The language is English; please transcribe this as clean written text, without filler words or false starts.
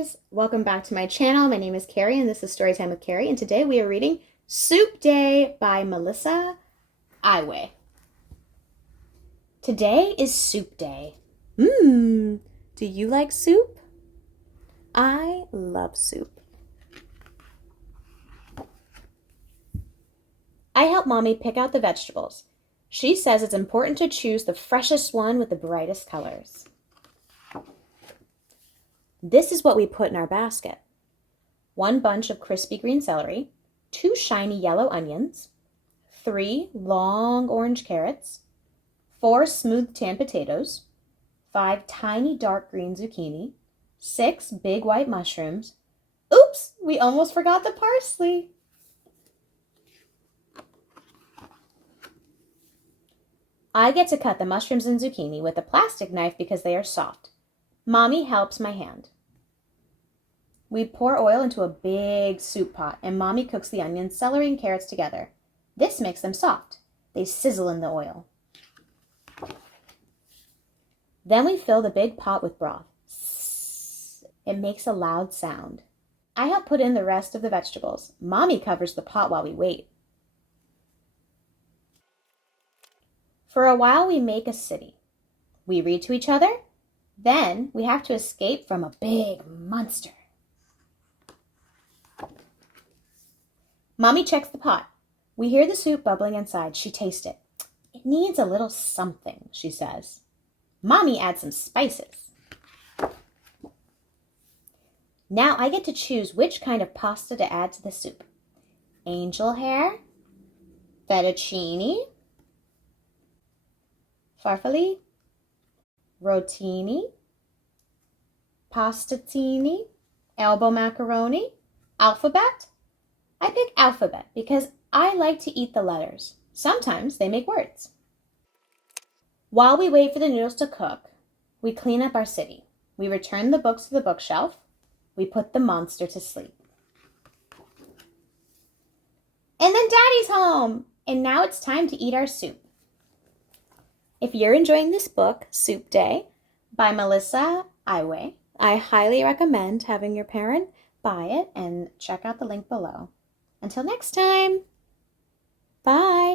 guys! Welcome back to my channel. My name is Keri and this is Storytime with Keri, and today we are reading Soup Day by Melissa Iwai. Today is Soup Day. Do you like soup? I love soup. I help Mommy pick out the vegetables. She says it's important to choose the freshest one with the brightest colors. This is what we put in our basket. 1 bunch of crispy green celery, 2 shiny yellow onions, 3 long orange carrots, 4 smooth tan potatoes, 5 tiny dark green zucchini, 6 big white mushrooms. Oops, we almost forgot the parsley. I get to cut the mushrooms and zucchini with a plastic knife because they are soft. Mommy helps my hand. We pour oil into a big soup pot, and Mommy cooks the onions, celery, and carrots together. This makes them soft. They sizzle in the oil. Then we fill the big pot with broth. It makes a loud sound. I help put in the rest of the vegetables. Mommy covers the pot while we wait. For a while, we make a city. We read to each other. Then we have to escape from a big monster. Mommy checks the pot. We hear the soup bubbling inside. She tastes it. It needs a little something, she says. Mommy adds some spices. Now I get to choose which kind of pasta to add to the soup. Angel hair, fettuccine, farfalle, rotini, pastatini, elbow macaroni, alphabet. I pick alphabet because I like to eat the letters. Sometimes they make words. While we wait for the noodles to cook, we clean up our city. We return the books to the bookshelf. We put the monster to sleep. And then Daddy's home! And now it's time to eat our soup. If you're enjoying this book, Soup Day, by Melissa Iwai, I highly recommend having your parent buy it and check out the link below. Until next time, bye!